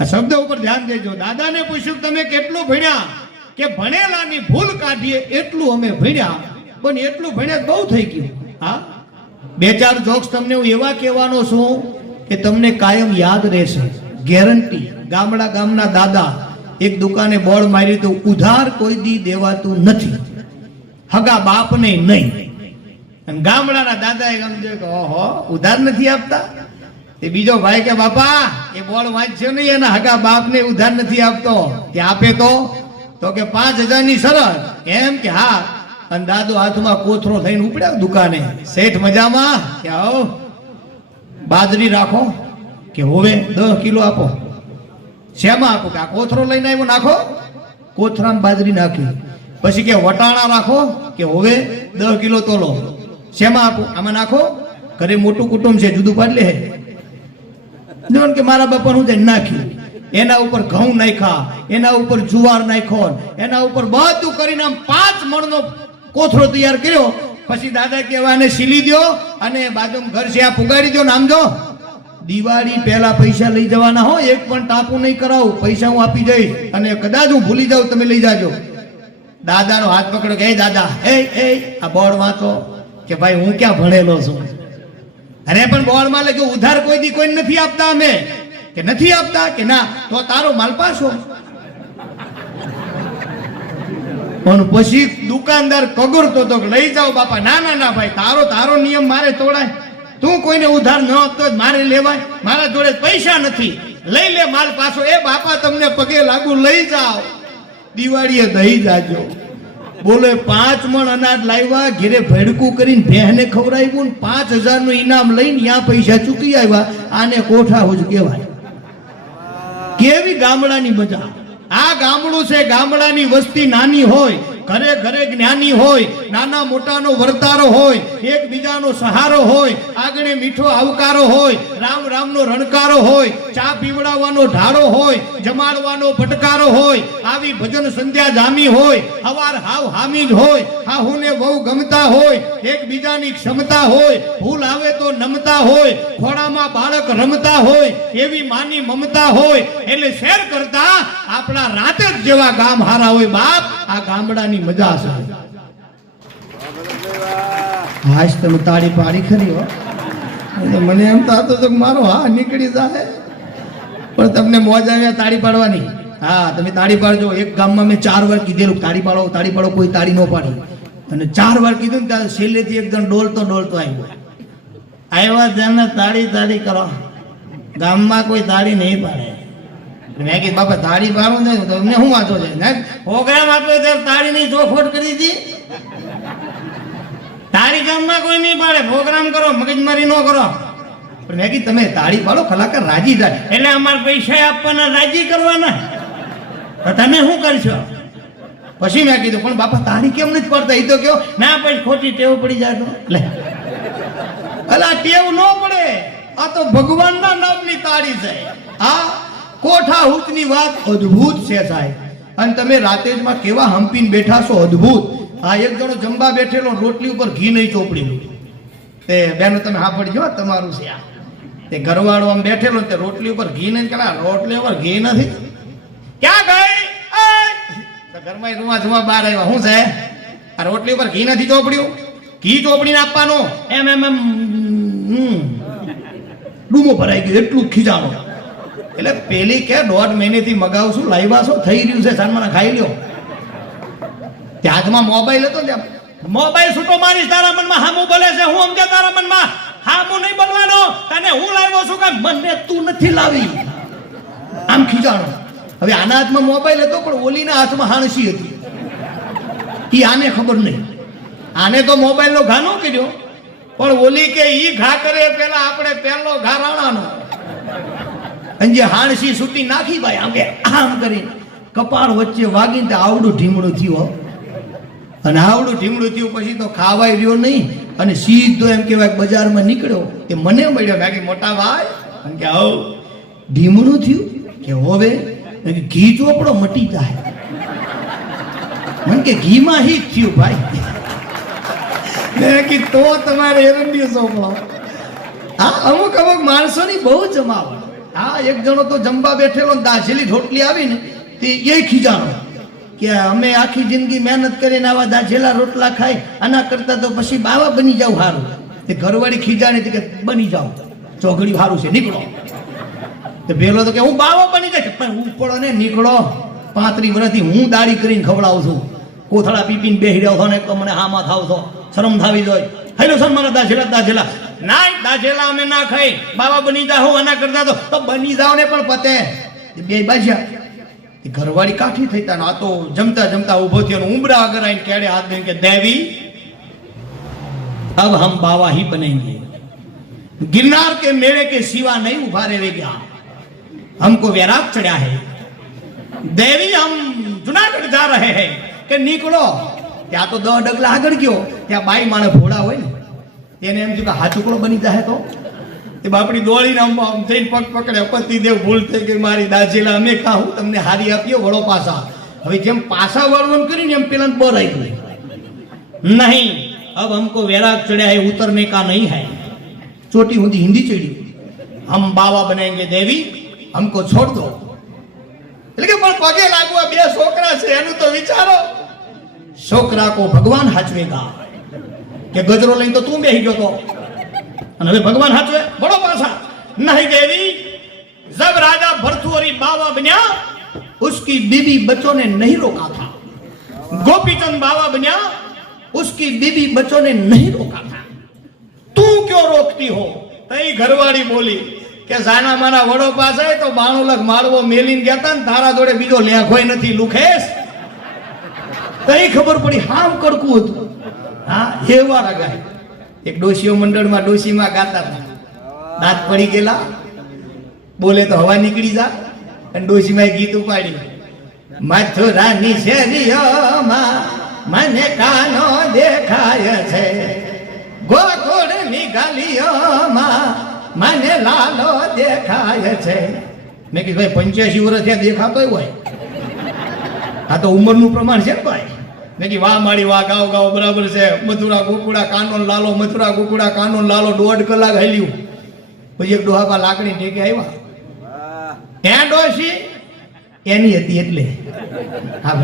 આ શબ્દ ઉપર ધ્યાન દેજો. દાદાને પૂછ્યું તમે કેટલું ભણ્યા? કે ભણેલાની ભૂલ કાઢીએ એટલું અમે ભણ્યા, પણ એટલું ભણ્યા બહુ થઈ ગયું. હા, બે ચાર જોક્સ તમને હું એવા કહેવાનો છું કે તમને કાયમ યાદ રહેશે, ગેરંટી. ગામના દાદા એક દુકાને બોર્ડ માર્યું તો ઉધાર કોઈ દી દેવાતું નથી, હગા બાપને નહીં. અને ગામડાના દાદા એ સમજ્યો કે ઓહો ઉધાર નથી આપતા. એ બીજો ભાઈ કે બાપા એ બોર્ડ વાંચ્યો નહીં, એના હગા બાપને ઉધાર નથી આપતો, કે આપે તો કે 5000 ની શરત. એમ કે હા. અને દાદો હાથમાં કોથરો થઈને ઉપડ્યા દુકાને. શેઠ મજામાં? કે આવો બાજરી રાખો, કે હોવે 10 કિલો આપો. શેમાં આપો? કે આ કોથરો લઈને આવ્યો, નાખો. કોથરામાં બાજરી નાખી. પછી કે વટાણા રાખો, કે હોવે 10 કિલો તોલો. શેમાં આપો? આમાં નાખો. ઘરે મોટું કુટુંબ છે, જુદું પાડ લે. જોન કે મારા બાપાનું તે નાખ્યું, એના ઉપર ઘઉં નાખ્યા, એના ઉપર જુવાર નાખ્યો, એના ઉપર બધું કરીને આમ 5 મણનો કોથરો તૈયાર કર્યો. પછી દાદા કહેવાને સીલી દો અને બાજુમાં ઘર છે આ પુગાડી દો. નામ જો દિવાળી પહેલા પૈસા લઈ જવાના હો, એક પણ ટાપુ નહીં કરાવું, પૈસા હું આપી જઈશ, અને કદાચ હું ભૂલી જાઉં તમે લઈ જાજો. દાદાનો હાથ પકડો કે દાદા એ આ બોર્ડ વાંચો. કે ભાઈ હું ક્યાં ભણેલો છું? અરે પણ બોર્ડ માં લખ્યું ઉધાર કોઈ દી કોઈ નથી આપતા અમે. કે નથી આપતા? કે ના. તો તારો માલ પાછો. પણ પછી દુકાનદાર કગરતો તો લઈ જાઓ બાપા. ના ભાઈ, તારો નિયમ મારે તોડાય. તું કોઈને ઉધાર ન આપતો મારે લેવાય? મારા જોડે પૈસા નથી, લઈ લે માલ પાછો. એ બાપા તમને પગે લાગુ, લઈ જાઓ, દિવાળીએ દઈ જાજો. બોલે 5 મણ અનાજ લાવ્યા, ઘેરે ભેડકું કરીને ભેહને ખવડાવ્યું, 5000 નું ઇનામ લઈને ત્યાં પૈસા ચૂકી આવ્યા. આને કોઠા હોજ કહેવાય. કેવી ગામડાની મજા! આ ગામડું છે. ગામડાની વસ્તી નાની હોય, ઘરે ઘરે જ્ઞાની હોય, નાના મોટાનો વર્તારો હોય, એકબીજાનો સહારો હોય, આગળ મીઠો આવકારો હોય, રામનો રણકારો હોય, ચા પીવડાવવાનો ઢાળો હોય, જમાડવાનો ફટકારો હોય, આવી ભજન સંધ્યા જામી હોય, હવાર હાવ હામી જ હોય, હાહુને બહુ ગમતા હોય, એકબીજાની ક્ષમતા હોય, ભૂલ આવે તો નમતા હોય, ખોડામાં બાળક રમતા હોય, એવી માની મમતા હોય. એટલે શેર કરતા આપણા રાતે જ જેવા ગામ હારા હોય. બાપ, આ ગામડાની મજા છે. હાશ તમે તાળી પાડી ખરી હો. મને એમ થતું તો મારો હા નીકળી જાય, પણ તમને મોજ આવ્યા તાળી પાડવાની. હા, તમે તાળી પાડજો. એક ગામમાં મેં 4 વાર કીધેલું તાળી પાડો, કોઈ તાળી ન પાડી. અને 4 વાર કીધું ને ત્યાં છેલ્લેથી એકદમ ડોલતો આવ્યા તેમને તાળી કરો. ગામમાં કોઈ તાળી નહીં પાડે. મેં કીધું બાપા તાળી પાડું ને તમને શું વાંચો છે? પ્રોગ્રામ આપ્યો ત્યારે તાળીની ચોખવટ કરી હતી. તાળી ગામમાં કોઈ નહીં પાડે. પ્રોગ્રામ કરો, મગજમારી ન કરો. પણ મેં કીધું તમે તાળી પાડો, કલાકાર રાજી થાય. એટલે અમારે પૈસા આપવાના, રાજી કરવાના. તમે શું કરશો? પછી મેં કીધું પણ બાપા તાળી કેમ નથી પાડતા? એ તો કયો ના, પછી ખોટી ટેવ પડી જાય તો. અલા ટેવ ન પડે, આ તો ભગવાનના નામની તાળી છે. આ કોઠા હુતની વાત અદ્ભુત છે સાહેબ. અને તમે રાતેજમાં કેવા હંપીને બેઠા છો, અદ્ભુત. આ એક જણો જમવા બેઠેલો, રોટલી ઉપર ઘી નહીં ચોપડેલું. તે બેનો તમે હા પડજો, તમારું છે આ. તે ઘરવાળો આમ બેઠેલો, તે રોટલી ઉપર ઘી નહીં. કે રોટલી ઉપર ઘી નથી. ક્યાં ગઈ? ઘરમાં રૂવા બહાર આવ્યા. શું છે? આ રોટલી ઉપર ઘી નથી ચોપડ્યું. ઘી ચોપડીને આપવાનું. એમ ડૂમો ભરાઈ ગયો, એટલું ખીજાણો. એટલે પેલી કે 1.5 મહિનેથી મગાવશું, લાવ્યા છો, થઈ રહ્યું છે, સાનમાના ખાઈ લ્યો. તે હાથમાં મોબાઈલ હતો, ત્યાં મોબાઈલ છૂટો મારીશ તારા મનમાં. હામું બોલે છે, હું સમજે તારા મનમાં. હામું નહીં બોલવાનો. તને હું લાવ્યો છું કે મને તું નથી લાવી. આમ ખીજાણો. હવે આના હાથમાં મોબાઈલ હતો, પણ ઓલીના હાથમાં હાણસી હતી. ઈ આને ખબર નહીં. આને તો મોબાઈલનો ઘા ન કર્યો, પણ ઓલી કે ઈ ઘા કરે પેલા આપણે પહેલો ઘા રાણાનો. અને જે હાણસી સૂટી નાખી ભાઈ આમ કરી કપાળ વચ્ચે વાગીને આવડું ઢીમડું થયું. અને આવડું ઢીમડું થયું પછી તો ખાવાય રહ્યો નહીં. અને સીધો એમ કહેવાય બજારમાં નીકળ્યો. તે મને મળ્યો. મેં મોટા ભાઈ કે આવ ઢીમડું થયું કે હવે ઘી ચોપડો મટી જાય. મને કે ઘીમાં હીટ થયું ભાઈ. મેં કીધું તો તમારે એરંડિયો ચોપડો. હા, અમુક માણસોની બહુ જમાવટ. હા, એક જણો તો જમવા બેઠેલો ને દાઝેલી રોટલી આવી ને તે એ ખીજાણો કે અમે આખી જિંદગી મહેનત કરીને આવા દાઝેલા રોટલા ખાય, આના કરતા તો પછી બાવા બની જાવ સારું. તે ઘરવાળી ખીજાણી કે બની જાવ, ચોઘડી સારું છે, નીકળો. તો પેલો તો કે હું બાવા બની જાય, પણ ઉપડો ને નીકળો. 35 વર્ષથી હું દાઢી કરીને ખવડાવું છું, કોથળા પીપીને બેહી રહ્યો છો ને તો મને હામાં થાવ છો, શરમ થાવી જોઈએ. હેલો સર મારા દાઝેલા ના, દાઝેલા અમે ના ખાઈ, બાવા બની જાઓ, આના કરતા તો બની જાવ ને પણ પતે. બે બાજ્યા. ઘરવાળી કાઠી થઈ તા, આ તો જમતા જમતા ઉભો થયો, ઉમરા આગળ આવીને કેડે હાથ દઈને કે દેવી अब हम बाबा ही बनेंगे, गिरनार के मेले के सिवा नहीं उभा रहेगा, हमको वैराग चढ़ा है देवी, हम जूनागढ़ जा रहे हैं. કે નીકળો. ત્યાં તો 10 ડગલા આગળ ગયો, ત્યાં બાઈ માણે ભોળા હોય ને એને એમ થયું કે હાચુકડો બની જાય તો એ બાપડી દોડીને આમ જઈને પગ પકડે, પતિદેવ ભૂલ થઈ ગઈ મારી, દાજેલા અમે ખાવું તમને હારી આપીએ, વળો પાસા. હવે જેમ પાસા વળવાનું કરીને એમ પેલા બર આવી ગયું, નહીં अब हमको वैराग चढ़ा है, उतरने का नहीं है. चोटी हुई हिंदी चढ़ी, हम बाबा बनेंगे देवी, हमको छोड़ दो. એટલે કે પણ પગે લાગવા બે છોકરા છે એનું તો વિચારો. છોકરા કો ભગવાન હાચવેગા, કે ગજરો લઈને તો તું બેહી ગયો તો, અને હવે ભગવાન હાચવે, બડો પાછા. નહીં દેવી, जब राजा भरथुहरी बाबा बन्या, उसकी बीबी बच्चों ने नहीं रोका था. गोपीचंद बाबा बन्या, उसकी बीबी बच्चों ने नहीं रोका था. तू क्यों रोकती हो? तई घरवाड़ी बोली કે સાના મારા વડો પાસે તો 92 લાખ માળવો મેલીને ગયા તા ને તારા જોડે બીજો લેખોય નથી લુખેશ. તઈ ખબર પડી હામ કડકું હતું. હા, એવા રગાય. એક ડોશીઓ મંડળમાં ડોશીમાં ગાતા હતા, દાંત પડી ગયેલા, બોલે તો હવા નીકળી જા, અને ડોશીમાં ગીત ઉપાડી, મથુરાની શેરીઓમાં મને કાનો દેખાય છે, ગોકુળની ગલીઓમાં મને લાલો દેખાય છે. મેં કીધું ભાઈ 85 વર્ષ ત્યાં દેખાતો હોય, આ તો ઉંમરનું પ્રમાણ છે ભાઈ. મેં કીધું વાહ માળી વાહ, ગાવ ગાવ બરાબર છે. મથુરા ગોકુળા કાનો લાલો, મથુરા ગોકુળા કાનો લાલો 1.5 કલાક હાલ્યું. પછી એક ડોહાપા લાકડી ટેકે આવ્યા, ત્યાં ડોશી એની હતી એટલે હા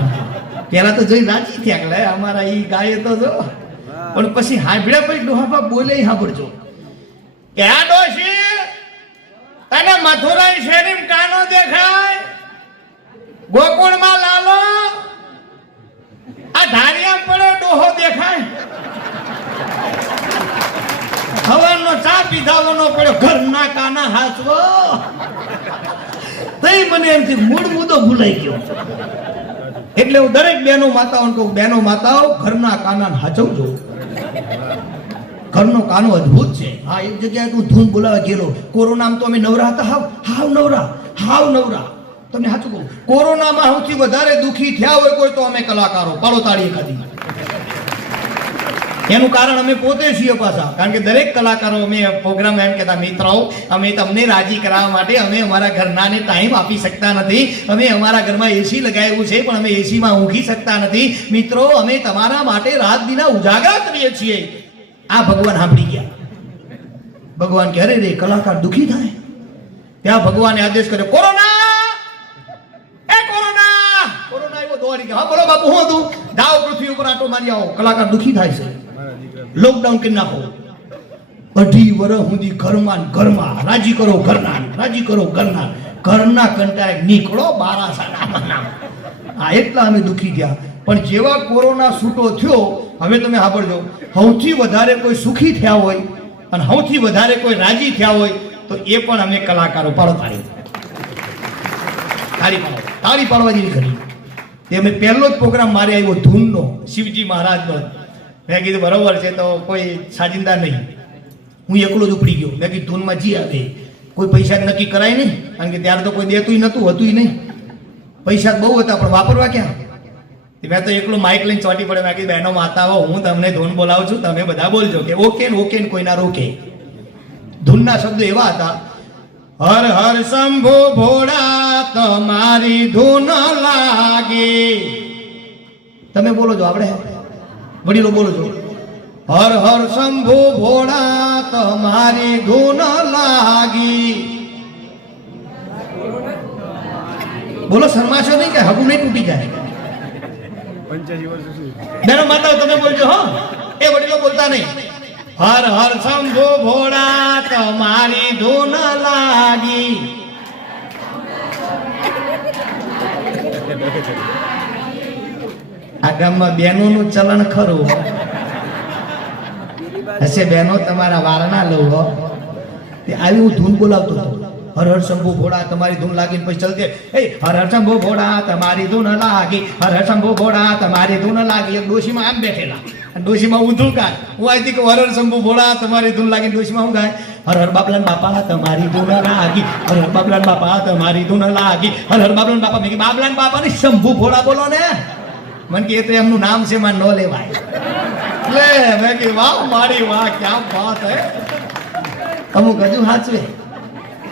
પેલા તો જોઈ રાજી થયા કે અમારા ઈ ગાય તો જો, પણ પછી હાંભળ્યા પછી ડોહાપા બોલે સાંભળજો, ક્યાં ડોશી તને મથુરા શેરીમ કાનો દેખાય, ગોકુળમાં લાલો, આ ધારિયા પડે ડોહો દેખાય, હવાનો ચા પીધાવાનો પડ્યો, ઘરના કાના હાસવો. તઈ મને એમથી મૂળ મુદ્દો ભૂલાઈ ગયો. એટલે હું દરેક બહેનો માતાઓને કહું, બહેનો માતાઓ ઘરના કાનાને હાચવજો. ઘરનો કાનો અદ્ભુત છે. હા, એક જગ્યાએ તું ધૂન બોલાવા ગયેલો, કોરોનામાં તો અમે નવરા હતા, હાવ નવરા. તમને સાચું કહું, કોરોનામાં સૌથી વધારે દુખી થયા હોય કોઈ તો અમે કલાકારો. પાડો તાળી એકાદી. એનું કારણ અમે પોતે છીએ પાછા, કારણ કે દરેક કલાકારો અમે પ્રોગ્રામ એમ કહેતા, મિત્રો અમે તમને રાજી કરાવવા માટે અમે અમારા ઘરનાને ટાઈમ આપી શકતા નથી, અમે અમારા ઘરમાં એસી લગાવ્યું છે પણ અમે એસીમાં ઊંઘી શકતા નથી. મિત્રો અમે તમારા માટે રાત દિના ઉજાગરા કરીએ છીએ. આ ભગવાન સાંભળી ગયા. ભગવાન કહે રે કલાકાર દુખી થાય, ત્યાં ભગવાને આદેશ કર્યો, કોરોના આવ્યો, દોડી ગયા. હા બોલો બાપુ, હું હતું, જાઓ પૃથ્વી ઉપર આટો મારી આવો, કલાકાર દુખી થાય છે, લોકડાઉન કરી નાખો. 2.5 વર્ષ સુધી ઘરમાં રાજી કરો ઘરના કંટાળે નીકળો બારાસાના. આ એટલા અમે દુખી ગયા. પણ જેવા કોરોના છૂટો થયો, હવે તમે સાંભળજો, સૌથી વધારે કોઈ સુખી થયા હોય અને સૌથી વધારે કોઈ રાજી થયા હોય તો એ પણ અમે કલાકારો. પાડો તાળી પાડવા જેવી ખરી. તે અમે પહેલો જ પ્રોગ્રામ મારે આવ્યો ધૂનનો, શિવજી મહારાજનો. મેં કીધું બરોબર છે, તો કોઈ સાજિંદા નહીં, હું એકલો જ ઉપડી ગયો. મેં કીધું ધૂનમાં જી આવે, કોઈ પૈસા નક્કી કરાય નહીં, કારણ કે ત્યારે તો કોઈ દેતું હતું નહીં, પૈસા બહુ હતા પણ વાપરવા ક્યાં. મેં તો એકલો માઇક લઈને ચોટી પડે. મેં કીધું બહેનો માતાઓ, હું તમને ધૂન બોલાવું છું, તમે બધા બોલજો કે ઓકે ને કોઈ ના રોકે. ધૂનના શબ્દો એવા હતા, હર હર શંભો ભોળા તમારી ધૂન લાગી. તમે બોલો છો, આપણે વડીલો બોલો છો, હર હર શંભો ભોળા તમારી ધૂન લાગી, બોલો, શરમાશો નહીં કે હગું નહીં તૂટી જાય. 85 વર્ષ સુધી બેનો માતાઓ તમે બોલજો હો, એ વડીલો બોલતા નહીં. હર હર શંભુ ભોળા તમારી ધૂન લાગી. આ ગામમાં બહેનોનું ચલણ ખરું હશે. બહેનો તમારા વારણા લઉં હો. તે આવી હું ધૂન બોલાવતો હતો, હર હર શંભુ ભોળા તમારી ધૂન લાગી. પછી ચલતે એ હર હર શંભુ ભોળા તમારી ધૂન લાગી, હર હર શંભુ ભોળા તમારી ધૂન લાગી. એક ડોશીમાં આમ બેઠેલા, ડોશીમાં ઊંધું ગાય. હું અહીંથી કહું હર હર શંભુ ભોળા તમારી ધૂન લાગી, ડોશીમાં હું ગાય હર હર બાબલાન બાપા તમારી ધૂન લાગી, હર હર બાબલાન બાપા તમારી ધૂન લાગી, હર હર બાબલાન બાપા. મેં કીધું બાબલાન બાપા ને શંભુ ભોળા બોલો ને. મને કે એ તો એમનું નામ છે, માં ન લેવાય. લે મેં કીધું વાહ મારી વાહ, ક્યાં વાત હે. અમુક હજુ હાચવે,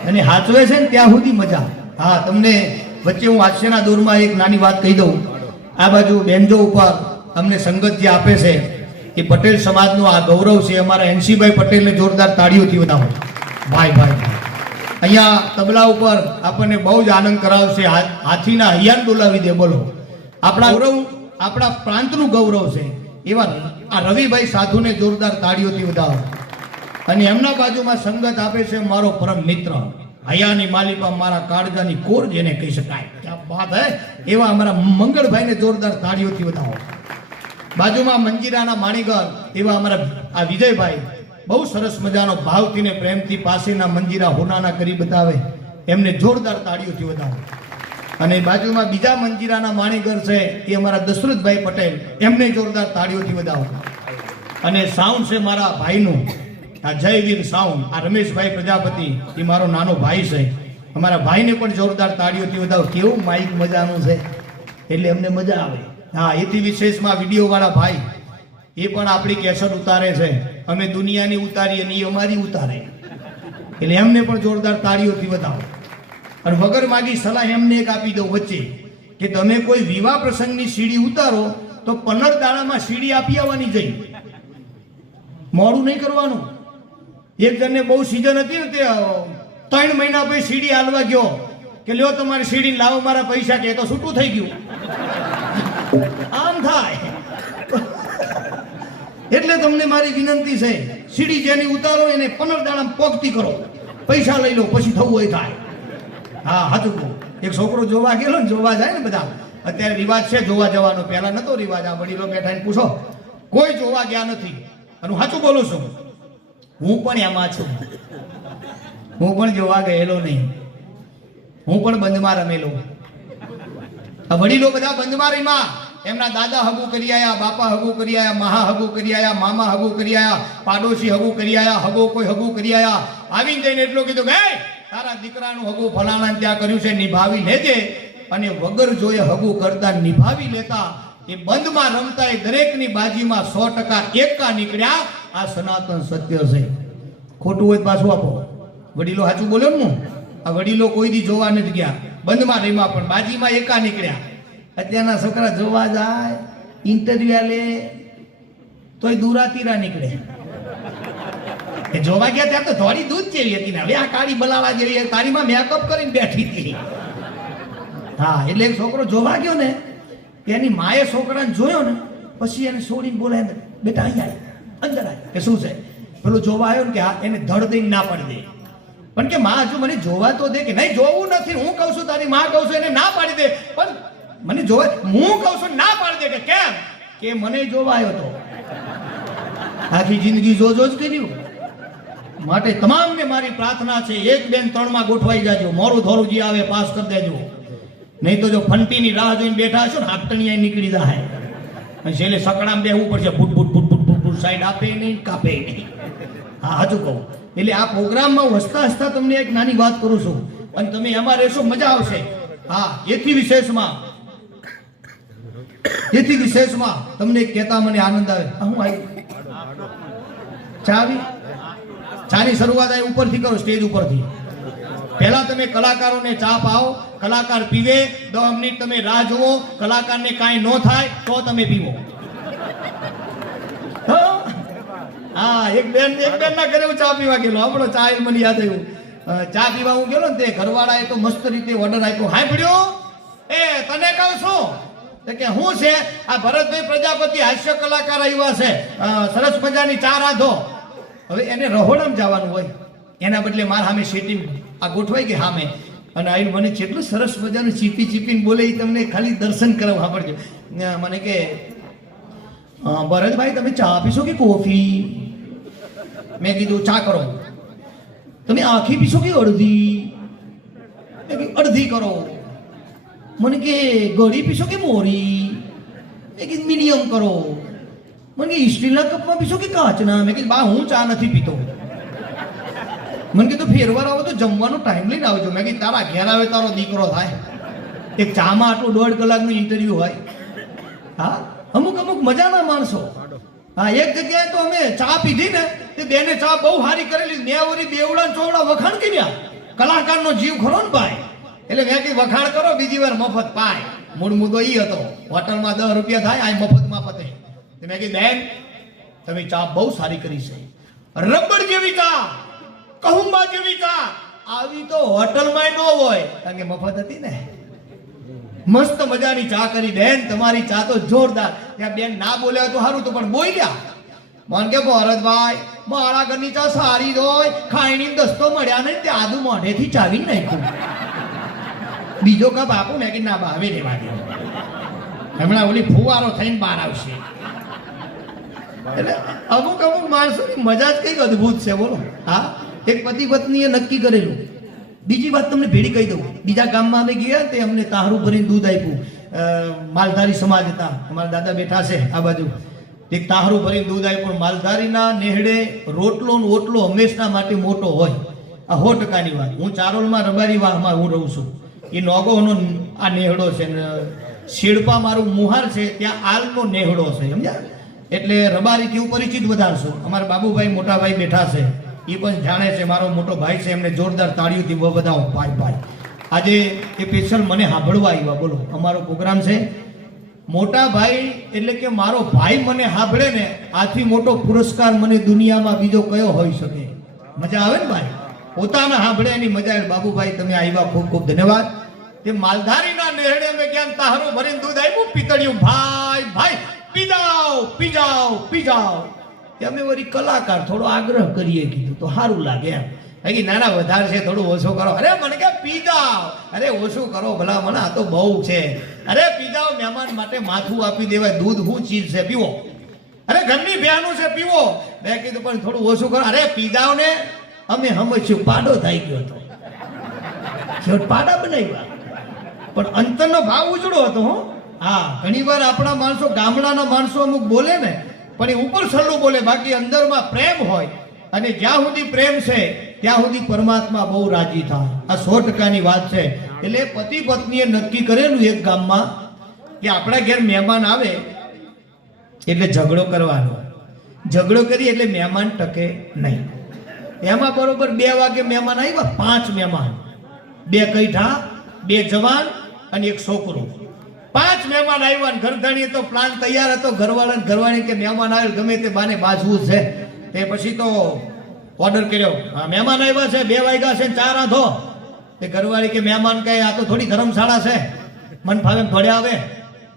અને હાચવે છે ને ત્યાં સુધી મજા. હા, તમને વચ્ચે હું હાસ્યના દોરમાં એક નાની વાત કહી દઉં. આ બાજુ બેન્જો ઉપર અમને સંગત જે આપે છે એ પટેલ સમાજનું આ ગૌરવ છે. અમારા એનસીભાઈ પટેલને જોરદાર તાળીઓથી વધાવો. ભાઈ ભાઈ અહીંયા તબલા ઉપર આપણને બહુ જ આનંદ કરાવશે. હાથીના હૈયાન બોલાવી દે. બોલો, આપણા ગૌરવ, આપણા પ્રાંતનું ગૌરવ છે એવા આ રવિભાઈ સાધુને જોરદાર તાળીઓથી વધાવો. અને એમના બાજુમાં સંગત આપે છે મારો પરમ મિત્ર હયાની માલિકા, મારા કાળજાની કોર જેને કહી શકાય. ક્યાં વાત હે. એવા અમારા મંગળભાઈને જોરદાર તાળીઓથી વધાવો. બાજુમાં મંજીરાના માણીગર એવા અમારા આ વિજયભાઈ બહુ સરસ મજાનો ભાવથી ને પ્રેમથી પાસેના મંજીરા હોનાના કરી બતાવે, એમને જોરદાર તાળીઓથી વધાવો. અને બાજુમાં બીજા મંજીરાના માણીગર છે એ અમારા દશરથભાઈ પટેલ, એમને જોરદાર તાળીઓથી વધાવો. અને સાઉન્ડ છે મારા ભાઈનું, આ જયવીર સાઉન્ડ, આ રમેશભાઈ પ્રજાપતિ, એ મારો નાનો ભાઈ છે. અમારા ભાઈને પણ જોરદાર તાળીઓથી વધાવો. કેવું માઇક મજાનું છે એટલે અમને મજા આવે. હા, એથી વિશેષમાં વિડીયો વાળા ભાઈ એ પણ આપણી કેસેટ ઉતારે છે. અમે દુનિયાની ઉતારીએ ને એ અમારી ઉતારે, એટલે એમને પણ જોરદાર તાળીઓથી વધાવો. અને વગર માગી સલાહ એમને એક આપી દઉં વચ્ચે કે તમે કોઈ વિવાહ પ્રસંગની સીડી ઉતારો તો 15 દાડામાં સીડી આપી આવવાની જઈ, મોડું નહીં કરવાનું. એક જણને બહુ સીઝન હતી ને, તે 3 મહિના પછી સીડી હાલવા ગયો કે લ્યો તમારી સીડી લાવો મારા પૈસા, કે તો છૂટું થઈ ગયું. આમ થાય. એટલે તમને મારી વિનંતી છે, સીડી જેની ઉતારો એને 15 દાડામાં પોગતી કરો, પૈસા લઈ લો, પછી થવું હોય થાય. હા, હાચું કહું. એક છોકરો જોવા ગયેલો ને, જોવા જાય ને બધા, અત્યારે રિવાજ છે જોવા જવાનો, પહેલા નતો રિવાજ. આ વડીલો બેઠા ને પૂછો, કોઈ જોવા ગયા નથી. અને હું સાચું બોલું છું, હું પણ એમાં છું. હું પણ જોવા ગયેલો નહીં, હું પણ બંધમાં રમેલો. આ વડીલો બધા બંધમાં રમ્યા. એમના દાદા હગું કરી આયા, બાપા હગું કરી આયા, મહા હગું કરી આયા, મામા હગું કરી આયા, પાડોશી હગું કરી આયા, હગો કોઈ હગું કરી આયા. આવીને જઈને એટલું કીધું કે તારા દીકરાનું હગું ફલાણા ત્યાં કર્યું છે, નિભાવી લેજે. અને વગર જોયે હગું કરતા નિભાવી લેતા એ બંધમાં રમતા એ દરેકની બાજીમાં 100% એકા નીકળ્યા. આ સનાતન સત્ય છે. ખોટું હોય પાછું આપો. વડીલો સાચું બોલ્યો ને. આ વડીલો કોઈ દી જોવા નથી ગયા, બંધમાં રમ્યા પણ બાજીમાં એકા નીકળ્યા. અત્યારના છોકરા જોવા જાય, ઇન્ટરવ્યુ લે તોય દુરાતીરા નીકળે. એ જોવા ગયા ત્યાં તો ધોળી દૂધ જેવી હતી ને, હવે આ કાળી બલાળા જેવી તારીમાં મેકઅપ કરીને બેઠી હતી. હા, એટલે એક છોકરો જોવા ગયો ને, એની માએ છોકરાને જોયો ને, પછી એને છોડીને બોલાય, બેટા અહીંયા અંદર આય. કે શું છે? પેલું જોવા આવ્યો ને કે હા, એને ધડ દઈને ના પાડી દે. પણ કે માં હજુ મને જોવા તો દે. કે નહીં જોવું નથી, હું કહું છું, તારી માં કહું છું એને ના પાડી દે. પણ મને જોવા, હું કહું છું ના પાડી દે. કે કેમ? કે મને જોવા આવ્યો તો. આખી જિંદગી જોજો જ કર્યું. માટે તમામને મારી પ્રાર્થના છે, 1, 2, 3 માં ગોઠવાઈ જાજો. મોરું ધોરું જે આવે પાસ કરી દેજો. નહીં તો જો ફંટીની રાહ જોઈને બેઠા હશો ને, હાટણીયા નીકળી જાય. અને છેલ્લે સકડામાં બેહવું પડશે. ફૂટ ફૂટ ફૂટ ફૂટ ફૂટ સાઈડ આપે નહીં, કાપે નહીં. હા, હાચું કહું. એટલે આ પ્રોગ્રામમાં હું હસતા હસતા તમને એક નાની વાત કરું છું, અને તમે એમાં રહેશો, મજા આવશે. હા, એથી વિશેષમાં તમને કહેતા મને આનંદ આવે. હું આવી ચાની શરૂઆત આવી ઉપરથી કરો, સ્ટેજ ઉપરથી. પહેલા તમે કલાકારોને ચા પાઓ, કલાકાર પીવે, 10 મિનિટ તમે રાહ જુઓ, કલાકારને કાંઈ ન થાય તો તમે પીવો. હા, એક બેન ના ઘરે હું ચા પીવા ગયેલો. આપણો ચા મને યાદ આવ્યું. ચા પીવા હું ગયેલો ને, તે ઘરવાળાએ તો મસ્ત રીતે ઓર્ડર આપ્યો. હા પડ્યો એ તને કહું છું તો કે હું છે આ ભરતભાઈ પ્રજાપતિ હાસ્ય કલાકાર આવ્યા છે, સરસ મજાની ચા રાંધો. હવે એને રહોડામાં જવાનું હોય, એના બદલે મારા સામે સેટિંગ આ ગોઠવાઈ ગઈ સામે, અને આવીને મને કેટલું સરસ મજાનું ચીપી ચીપીને બોલે, એ તમને ખાલી દર્શન કરવા સાંભળજો. મને કે ભરતભાઈ તમે ચા પીશો કે કોફી? મેં કીધું ચા કરો. તમે આખી પીશો કે અડધી? મેં કીધું અડધી કરો. મને કે ગળી પીશો કે મોરી? મેં કીધું મીડિયમ કરો. મને કે સ્ટીલના કપમાં પીશો કે કાચના? મેં કીધું બા હું ચા નથી પીતો. મને કીધું ફેરવાર આવો તો જમવાનો ટાઈમ લઈને આવજો. મેં કીધું તારા ઘેર આવે તારો દીકરો થાય, એક ચામાં આટલું 1.5 કલાકનું ઇન્ટરવ્યુ હોય. હા, અમુક મજાના માણસો. હા, એક જગ્યાએ તો અમે ચા પીધી ને, તે બેને ચા બહુ સારી કરેલી. મેં ઓરી બેવડા ચોવડા વખાણ કર્યા. કલાકારનો જીવ ખરો ને ભાઈ, એટલે મેં કીધું વખાણ કરો, બીજી વાર મફત પાય. મૂળ મુદ્દો એ હતો, હોટલમાં 10 રૂપિયા થાય, આ મફતમાં પતે. મેં કીધું બેન તમે ચા બહુ સારી કરી છે, રબડ જેવી ચા, કહુંબા જેવી ચા આવી તો હોટલમાં ન હોય, કારણ કે મફત હતી ને. મસ્ત મજાની ચા કરી બેન, તમારી ચા તો જોરદાર. ત્યાં બેન ના બોલ્યા તો સારું તો પણ બોલ્યા. મને કે ભરતભાઈ મારા ઘરની ચા સારી હોય, ખાઈની દસ્તો મળ્યા ને તે આદુ મોઢેથી ચાવી નાખ્યું. બીજો કપ આપું? મેં કે ના બા હવે રેવા દે, હમણાં ઓલી ફુવારો થઈને બહાર આવશે. એટલે અમુક માણસોની મજા જ કઈક અદભુત છે બોલો. હા, એક પતિ પત્નીએ નક્કી કરેલું. બીજી વાત તમને ભેડી કહી દઉં. બીજા ગામમાં અમે ગયા તે અમને તાહરું ભરીને દૂધ આપ્યું. માલધારી સમાજ હતા, અમારા દાદા બેઠા છે આ બાજુ. એક તાહરું ભરીને દૂધ આપ્યું. માલધારીના નેહડે રોટલો ને ઓટલો હંમેશા માટે મોટો હોય. આ 100%ની વાત. હું ચારોલમાં રબારી વાહમાં હું રહું છું. એ નોગોનો આ નેહડો છે ને શેડપા મારું મુહાર છે ત્યાં આલનો નેહડો છે, સમજ્યા? એટલે રબારીથી હું પરિચિત વધારે છું. અમારા બાબુભાઈ મોટા ભાઈ બેઠા છે, એ પણ જાણે છે. મારો મોટો ભાઈ છે, એમને જોરદાર તાળીઓથી વધાવો ભાઈ ભાઈ. આજે એ સ્પેશિયલ મને સાંભળવા આવ્યા. બોલો, અમારો પ્રોગ્રામ છે. મોટા ભાઈ એટલે કે મારો ભાઈ મને સાંભળે ને, આથી મોટો પુરસ્કાર મને દુનિયામાં બીજો કયો હોઈ શકે? મજા આવે ને ભાઈ, પોતાના સાંભળે એની મજા આવે. બાબુભાઈ તમે આવ્યા, ખૂબ ખૂબ ધન્યવાદ. તે માલધારીના નેહડે અમે ક્યાં તાહરું ભરીને દૂધ આપ્યું, પિતળિયું ભાઈ ભાઈ પી જાઓ પી જાઓ પી જાઓ. અમે વળી કલાકાર થોડો આગ્રહ કરીએ, કીધું તો સારું લાગે એમ. બાકી નાના વધારે છે, થોડું ઓછું કરો. અરે મને કે પી જાઓ. અરે ઓછું કરો ભલા મને, આ તો બહુ છે. અરે પી જાઓ, મહેમાન માટે માથું આપી દેવાય. દૂધ શું ચીજ છે, પીવો. અરે ઘરની ભેનું છે, પીવો. મેં કીધું પણ થોડું ઓછું કરો. અરે પી જાઓ ને. અમે સમજ્યું પાડો થઈ ગયો હતો, છેવટ પાડા બનાવ્યા. પણ અંતરનો ભાવ ઉજળો હતો. હો હા, ઘણી વાર આપણા માણસો, ગામડાના માણસો અમુક બોલે ને, પણ એ ઉપર સલ્લું બોલે, બાકી અંદરમાં પ્રેમ હોય. અને જ્યાં સુધી પ્રેમ છે ત્યાં સુધી પરમાત્મા બહુ રાજી થાય. આ 100%ની વાત છે. એટલે પતિ પત્નીએ નક્કી કરેલું એક ગામમાં કે આપણા ઘેર મહેમાન આવે એટલે ઝઘડો કરવાનો. ઝઘડો કરી એટલે મહેમાન ટકે નહીં. એમાં બરોબર 2 વાગે મહેમાન આવ્યા, 5 મહેમાન, 2 કઈઠા, 2 જવાન અને 1 છોકરો. 5 મહેમાન આવ્યા. ઘરધણીએ તો પ્લાન તૈયાર હતો. ઘરવાળી કે મહેમાન આવે ગમે તે બાને બાજવું છે. તે પછી તો ઓર્ડર કર્યો, મહેમાન આવ્યા છે, 2 વાગ્યા છે, ચા રાંધો. તે ઘરવાળી કે મહેમાન કહે આ તો થોડી ધર્મશાળા છે, મન ફાવે ભળ્યા આવે,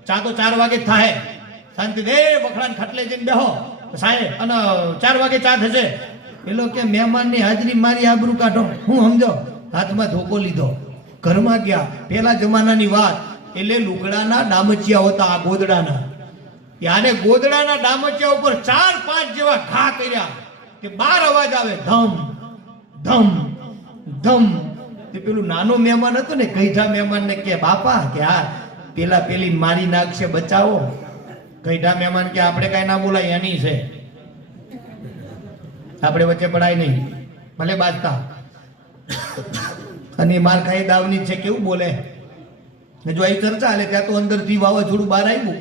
ચા તો 4 વાગે જ થાય. શાંતિ દે વખડાને ખાટલે જઈને બેહો સાહેબ, અને 4 વાગે ચા થશે. પેલો કે મહેમાનની હાજરી મારી આબરૂ કાઢો. હું સમજો, હાથમાં ધોકો લીધો, ઘરમાં ગયા. પેલા જમાનાની વાત, એટલે લુગડાના ડામચિયા હોતા, આ ગોદડાના. યાને ગોદડાના ડામચિયા ઉપર 4-5 જેવા ઘા કર્યા કે 12 અવાજ આવે, ધમ ધમ ધમ. તે પેલું નાનો મહેમાન હતો ને, કઈઠા મહેમાન ને કે બાપા કે હા પેલી મારી નાખશે, બચાવો. કઈઠા મહેમાન કે આપણે કઈ ના બોલાય, એની છે, આપણે વચ્ચે પડાય નહીં, ભલે બાજતા. અને માર ખાઈ દાવની છે, કેવું બોલે. જો અહીં ચર્ચા હાલે ત્યાં તો અંદરથી વાવાઝોડું બહાર આવ્યું.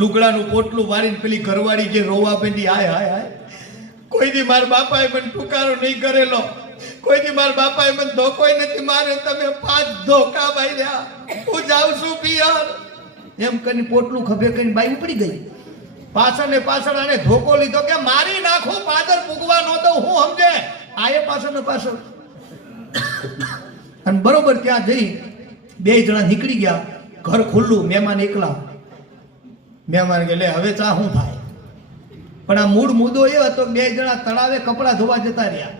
લુગડાનું પોટલું વારીને પેલી ઘરવાળી જે રોવા પેલી, હાય હાય હાય, કોઈ દી મારા બાપાએ મને ટુકારો નહીં કરેલો, કોઈ દી મારા બાપાએ મને ધોકોય નથી મારે, તમે 5 ધોકા માર્યા, હું જાઉં છું પિયર. એમ કરીને પોટલું ખભે કરીને બાઈ ઉપડી ગઈ. પાછળ ને પાછળ આને ધોકો લીધો કે મારી નાખું, પાદર પૂગવા નહોતો, હું સમજે. આયે પાછળ ને પાછળ. અને બરોબર ત્યાં જઈ 2 જણા નીકળી ગયા. ઘર ખુલ્લું, મહેમાન એકલા. મહેમાન કે લે હવે ચા શું થાય? પણ આ મૂળ મુદ્દો એ હતો, બે જણા તળાવે કપડાં ધોવા જતા રહ્યા.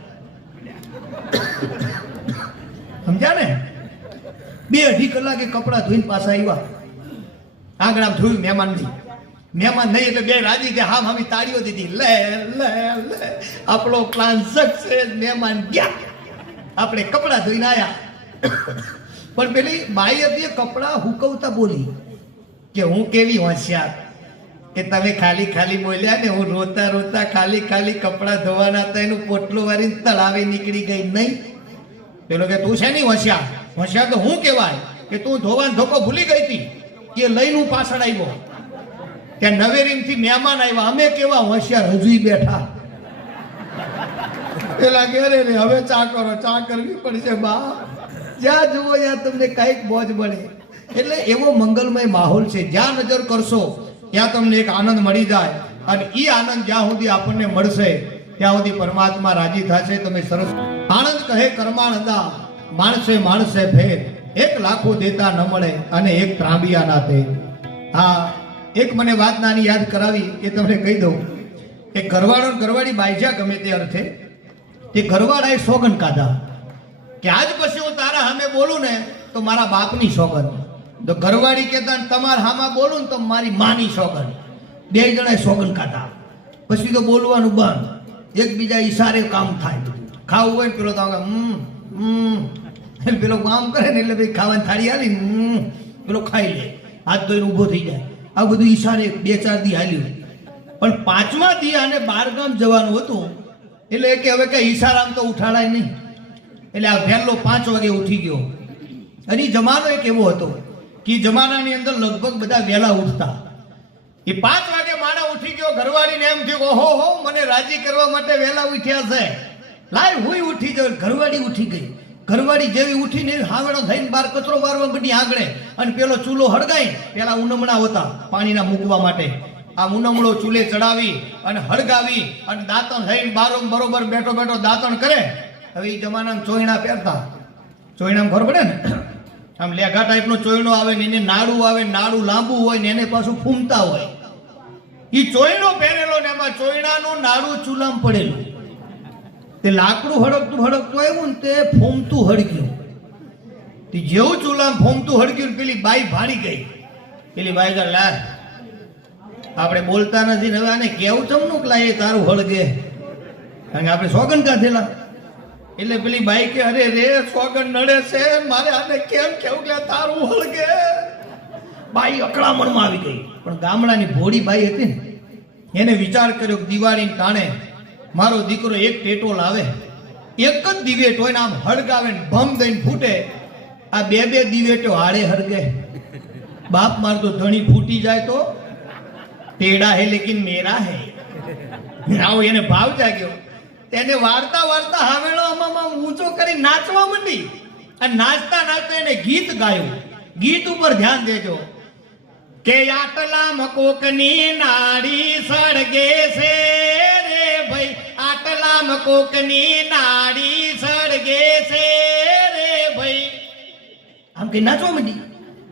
સમજ્યા ને? 2-2.5 કલાકે કપડાં ધોઈને પાછા આવ્યા. આગળ આમ જોયું મહેમાન નહીં એટલે બે રાજી કે હા મામી તાળીઓ દીધી. લે લે લે આપણો પ્લાન સક્સેસ. મહેમાન ગયા, આપણે કપડાં ધોઈને આયા. પણ પેલી બાઈ હતી કપડાં હુકવતા બોલી કે હું કેવી હોશિયાર કે તમે ખાલી ખાલી બોલ્યા ને, હું રોતા રોતા ખાલી ખાલી કપડાં ધોવાના હતા એનું પોટલું વાળીને તળાવે નીકળી ગઈ નહીં. પેલો કે તું છે નહીં હોશિયાર? હોશિયાર તો હું કહેવાય કે તું ધોવાનો ધોકો ભૂલી ગઈ હતી, એ લઈને હું પાછળ આવ્યો. ત્યાં નવેરીમથી મહેમાન આવ્યા, અમે કેવા હોશિયાર હજુ બેઠા. પેલા કે અરે હવે ચા કરો, ચા કરવી પડશે બા. જ્યાં જુઓ ત્યાં તમને કઈક મોજ મળે. એટલે એવો મંગલમય માહોલ છે, જ્યાં નજર કરશો ત્યાં તમને એક આનંદ મળી જાય. અને એ આનંદ જ્યાં સુધી આપણને મળશે ત્યાં સુધી પરમાત્મા રાજી થશે. તમે સરસ આનંદ કહે કર્માનંદા, માણસે માણસે ભેદ, 1 લાખો દેતા ન મળે અને 1 ત્રાંબિયા ના તે. હા, એક મને વાત નાની યાદ કરાવી એ તમને કહી દઉં. કે ઘરવાળો ઘરવાળી બાઈજા ગમે તે અર્થે, તે ઘરવાળાએ સોગન કાઢા કે આજ પછી હું તારા સામે બોલું ને તો મારા બાપની સોગન. તો ઘરવાળી કહેતા તમારા સામે બોલું ને તો મારી માની સોગન. 2 જણાએ સોગન કાઢા. પછી તો બોલવાનું બંધ, એકબીજા ઈશારે કામ થાય. ખાવું હોય ને પેલો તો પેલો કામ કરે ને એટલે ભાઈ ખાવાની થાળી હાલી પેલો ખાઈ લે, હાથ ધોઈને ઊભો થઈ જાય. આ બધું ઈશારે 2-4 દી હાલ્યું. પણ 5મા દી આને 12 ગામ જવાનું હતું એટલે કે હવે કઈ ઈશારામ તો ઉઠાડાય નહીં. એટલે આ વહેલો 5 વાગે ઉઠી ગયો. અને એ જમાનો એક એવો હતો કે જમાનાની અંદર લગભગ બધા વહેલા ઉઠતા. એ 5 વાગે માણા ઉઠી ગયો. ઘરવાળીને એમ થયું ઓહો હો મને રાજી કરવા માટે વહેલા ઉઠ્યા છે, લાય હુંય ઉઠી જાવ. ઘરવાળી ઉઠી ગઈ. ઘરવાળી જેવી ઉઠીને હાવડો થઈને બહાર કચરો વારવા બધી આગળ. અને પેલો ચૂલો હળગાઈ, પેલા ઉનમણા હતા પાણીના મૂકવા માટે, આ ઉનમણો ચૂલે ચડાવી અને હળગાવી અને દાંતણ થઈને બરોબર બેઠો બેઠો દાંતણ કરે. હવે એ જમાનામાં ચોયણા પહેરતા. ચોયણામાં ખબર પડે ને, આમ લેઘા ટાઈપનો ચોયણો આવે ને એને નાડું આવે, નાડું લાંબુ હોય ને એને પાછું ફૂમતા હોય. એ ચોયણો પહેરેલો ને એમાં ચોયણાનું નાડું ચૂલામાં પડેલું. તે લાકડું હળગતું આવ્યું ને તે ફૂમતું હળગ્યું. તે જેવું ચૂલામાં ફૂમતું હળગ્યું પેલી બાઈ ભાડી ગઈ. પેલી બાઈ કે લા આપણે બોલતા નથી ને હવે આને કેવું ચમનું કે લાય તારું હળગે, કારણ કે આપણે સોગન કાઢેલા. એટલે પેલી બાઈ કે અરે રે સોગન નડે છે મારે, આને કેમ કેવું કે તારું હળગે. બાઈ અકળામણમાં આવી ગઈ. પણ ગામડાની ભોળી બાઈ હતી ને, એને વિચાર કર્યો કે દિવાળી ટાણે મારો દીકરો એક ટેટો લાવે, એક જ દિવેટ હોય ને આમ હળગાવે ને ભમ દઈને ફૂટે. આ 2-2 દિવેટો હાડે હળગે. બાપ માર તો ધણી ફૂટી જાય તો ટેડા હે લેકિન મેરા હે. આવો એને ભાવ જાગ્યો. તેને વાર્તા વાર્તા હાવેળો આમાં ઊંચો કરી નાચવા માંડી. અને નાચતા નાચતા એને ગીત ગાયું. ગીત ઉપર ધ્યાન દેજો કે આટલામાં કોકની નાડી સળગે છે રે ભાઈ, આટલામાં કોકની નાડી સળગે છે રે ભાઈ. આમ કઈ નાચવા માંડી.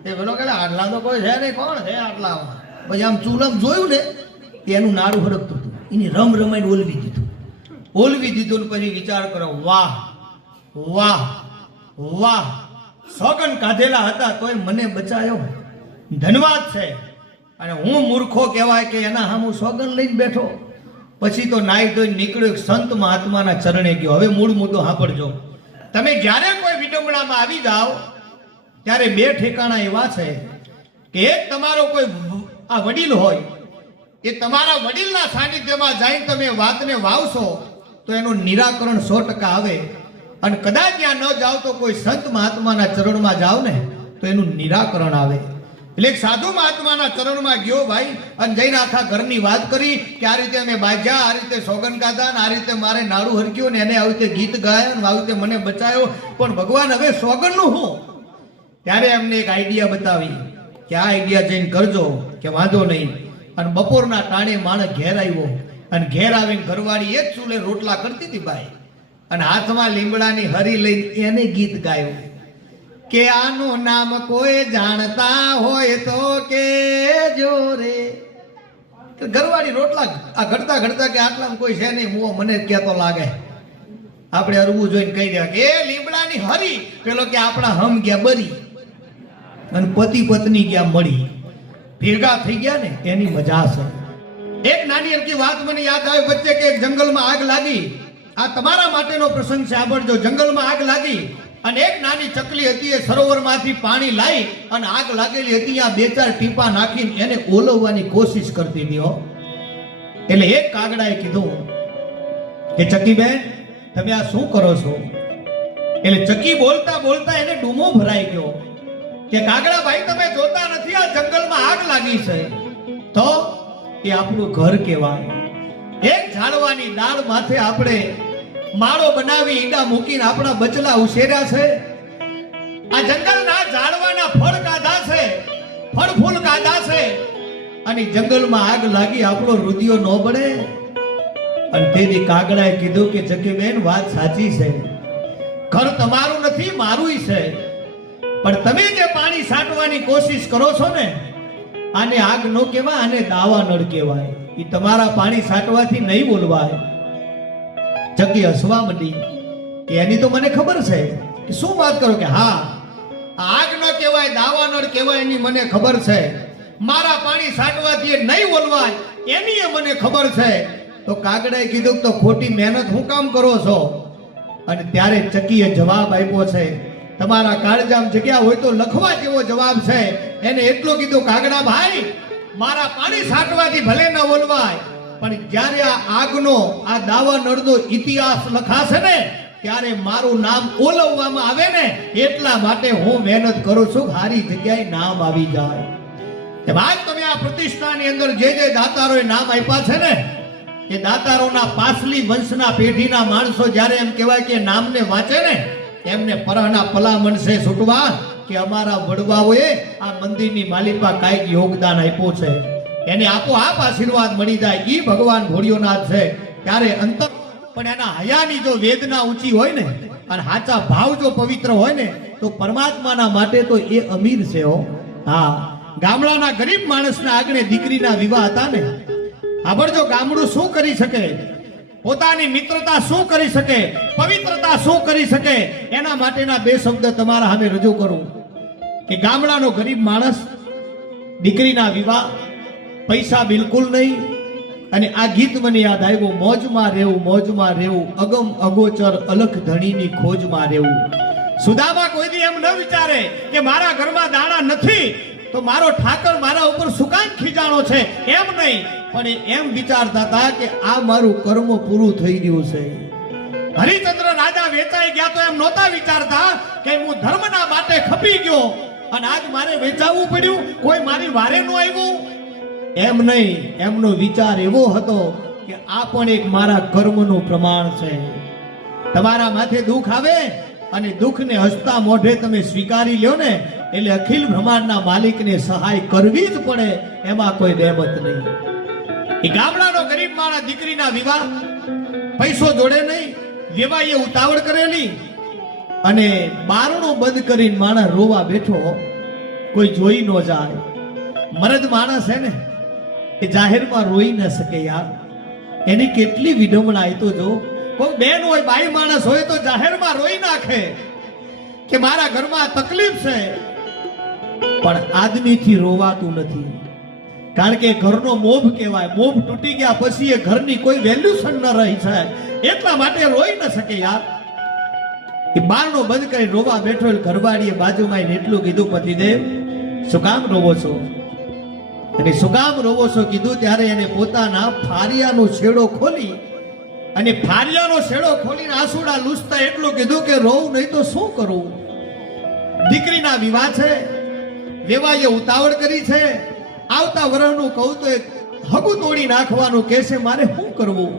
એ પેલો કે આટલા તો કોઈ છે નહીં, કોણ છે આટલામાં? પછી આમ ચૂલમ જોયું ને એનું નાડું હડકતું હતું. એની રમાઈને ઓલવી દીધું ને પછી વિચાર કરો, વાહ વાહ વાહ, સોગન કાઢેલા હતા તોય મને બચાયો, ધન્યવાદ છે. અને હું મૂર્ખો કહેવાય કે એના સામું સોગન લઈને બેઠો. પછી તો નાઈ ધોઈને નીકળ્યો, એક સંત મહાત્માના ચરણે ગયો. હવે મૂળ મુદ્દો સાંભળજો. તમે જ્યારે કોઈ વિડંબણામાં આવી જાઓ ત્યારે 2 ઠેકાણા એવા છે કે એક તમારો કોઈ આ વડીલ હોય, એ તમારા વડીલના સાનિધ્યમાં જઈને તમે વાતને વાવશો તો એનું નિરાકરણ 100% આવે. અને કદાચ ત્યાં ન જાઓ તો કોઈ સંત મહાત્માના ચરણમાં જાઓ ને તો એનું નિરાકરણ આવે. એટલે એક સાધુ મહાત્માના ચરણમાં ગયો ભાઈ, અને જઈને આખા ઘરની વાત કરી કે આ રીતે અમે બાજ્યા, આ રીતે સોગન કાઢા, આ રીતે મારે નાડું હરક્યું ને એને આવી રીતે ગીત ગાયા ને આવી રીતે મને બચાયો. પણ ભગવાન હવે સોગનનું હું? ત્યારે એમને એક આઈડિયા બતાવી કે આ આઈડિયા જઈને કરજો, કે વાંધો નહીં. અને બપોરના ટાણે માણસ ઘેર આવ્યો. અને ઘેર આવીને ઘરવાળી એક ચૂલે રોટલા કરતી હતી બાઈ, અને હાથમાં લીમડાની હરી લઈને એને ગીત ગાયું કે આનું નામ કોઈ જાણતા હોય તો કે જોરે ઘરવાળી રોટલા આ ઘડતા ઘડતા કે આટલામાં કોઈ છે નહીં હું મને કહેતો લાગે આપણે અરવું જોઈને કહી દે કે એ લીમડાની હરી પેલો કે આપણા હમ ગયા બરી અને પતિ પત્ની ગયા મળી ભેગા થઈ ગયા ને એની મજા છે એક નાની અમથી વાત મને યાદ આવે વચ્ચે કે એક જંગલમાં આગ લાગી આ તમારા માટેનો પ્રસંગ છે સાંભળજો જંગલમાં આગ લાગી અને એક નાની ચકલી હતી એ સરોવરમાંથી પાણી લાવી અને આગ લાગેલી હતી આ બે ચાર ટીપા નાખીને એને ઓલવવાની કોશિશ કરતી હતી એટલે એક કાગડાએ કીધું કે ચકીબેન તમે આ શું કરો છો એટલે ચકી બોલતા બોલતા એને ડૂમો ભરાઈ ગયો કે કાગડા ભાઈ તમે જોતા નથી આ જંગલમાં આગ લાગી છે તો એ આપણું ઘર કહેવાય એક ઝાડવાની ડાળ માથે આપણે માળો બનાવી ઈંડા મૂકીને આપણા બચલા ઉછેર્યા છે આ જંગલના ઝાડવાના ફળ કાઢા છે ફળ ફૂલ કાઢા છે અને જંગલમાં આગ લાગી આપણો રુધિયો ન બળે અને તેથી કાગડાએ કીધું કે ચકીબેન વાત સાચી છે ઘર તમારું નથી મારું છે પણ તમે જે પાણી સાટવાની કોશિશ કરો છો ને આને આગ નો કહેવાય આને દાવા નળ કહેવાય એ તમારા પાણી સાટવાથી નહીં બોલવાય ચકી હસવા માંડી કે એની તો મને ખબર છે કે શું વાત કરો કે હા આગ ન કહેવાય દાવા નળ કહેવાય એની મને ખબર છે મારા પાણી સાટવાથી નહીં બોલવાય એની મને ખબર છે તો કાગડાએ કીધું તો ખોટી મહેનત હું કામ કરો છો અને ત્યારે ચકીએ જવાબ આપ્યો છે તમારા કાળજામ જગ્યા હોય તો લખવા જેવો જવાબ છે એને એટલું કીધું કાગડા ભાઈ મારા પાણી સાટવાથી ભલે ન બોલવાય પણ જ્યારે આ આગનો આ દાવા નળનો ઇતિહાસ લખાશે ને ત્યારે મારું નામ ઓલવવામાં આવે ને એટલા માટે હું મહેનત કરું છું હારી જગ્યાએ નામ આવી જાય કે ભાઈ તમે આ પ્રતિષ્ઠાની અંદર જે દાતારોએ નામ આપ્યા છે ને એ દાતારોના પાછલી વંશના પેઢીના માણસો જ્યારે એમ કહેવાય કે નામને વાંચે ને એમને પરહના પલા મનસે છૂટવા કે અમારા વડવાઓએ આ મંદિરની માલિકા કાંઈક યોગદાન આપ્યું છે એને આપોઆપ આશીર્વાદ મળી જાય ઈ ભગવાન ભોળિયોનાથ છે ત્યારે અંતર પણ એના હયાની જો વેદના ઊંચી હોય ને અને સાચા ભાવ જો પવિત્ર હોય ને તો પરમાત્માના માટે તો એ અમીર છે હો હા ગામડાના ગરીબ માણસના આગળ દીકરીના વિવાહ હતા ને સાંભળજો ગામડું શું કરી શકે પોતાની મિત્રતા શું કરી શકે પવિત્રતા શું કરી શકે એના માટેના બે શબ્દ તમારા સામે રજૂ કરું કે ગામડાનો ગરીબ માણસ દીકરીના વિવાહ પૈસા બિલકુલ નહીં અને આ ગીત મને યાદ આવ્યું મોજમાં રહેવું અગમ અગોચર અલખ ધણીની ખોજમાં રહેવું સુદામા કોઈ દી એમ ન વિચારે કે મારા ઘરમાં દાણા નથી તો મારો ઠાકર મારા ઉપર સુકાન ખીજાણો છે એમ નહીં પણ એમ વિચારતા હતા કે આ મારું કર્મ પૂરું થઈ ગયું છે હરિચંદ્ર રાજા વેચાઈ ગયા તો એમ નહોતા વિચારતા કે હું ધર્મના માટે ખપી ગયો અને આજ મારે વેચાવવું પડ્યું કોઈ મારી વારે ન આવ્યું એમ નહીં એમનો વિચાર એવો હતો કે આ પણ એક મારા કર્મનું પ્રમાણ છે તમારા માથે દુઃખ આવે અને દુઃખને હસતા મોઢે તમે સ્વીકારી લ્યો ને એટલે અખિલ બ્રહ્માંડના માલિકને સહાય કરવી જ પડે એમાં કોઈ બેમત નહીં એ ગામડાનો ગરીબ માણસ દીકરીના વિવાહ પૈસો જોડે નહીં વેવાઈએ ઉતાવળ કરેલી અને બારણું બંધ કરીને માણસ રોવા બેઠો કોઈ જોઈ ન જાય મરદ માણસ છે ને એ જાહેરમાં રોઈ ન શકે યાર એની કેટલી વિડંબણા એ તો જો કોઈ બેન હોય બાઈ માણસ હોય તો જાહેરમાં રોઈ નાખે કે મારા ઘરમાં તકલીફ છે પણ આદમીથી રોવાતું નથી કારણ કે ઘરનો મોભ કહેવાય મોભ તૂટી ગયા પછી એ ઘરની કોઈ વેલ્યુશન ન રહી છે એટલા માટે રોઈ ન શકે યાર એ બારણો બંધ કરી રોવા બેઠો ઘરવાળીએ બાજુમાં એટલું કીધું પતિદેવ શું કામ રોવો છો અને શું કામ રોવો છો કીધું ત્યારે એને પોતાના ફારિયાનો છેડો ખોલી અને ફારિયાનો છેડો ખોલીને આંસુડા લૂછતા એટલું કીધું કે રોવું નહીં તો શું કરું દીકરીના વિવાહ છે વેવાઈએ ઉતાવળ કરી છે આવતા વર્ષનું કહું તો એક હગું તોડી નાખવાનું કે છે મારે શું કરવું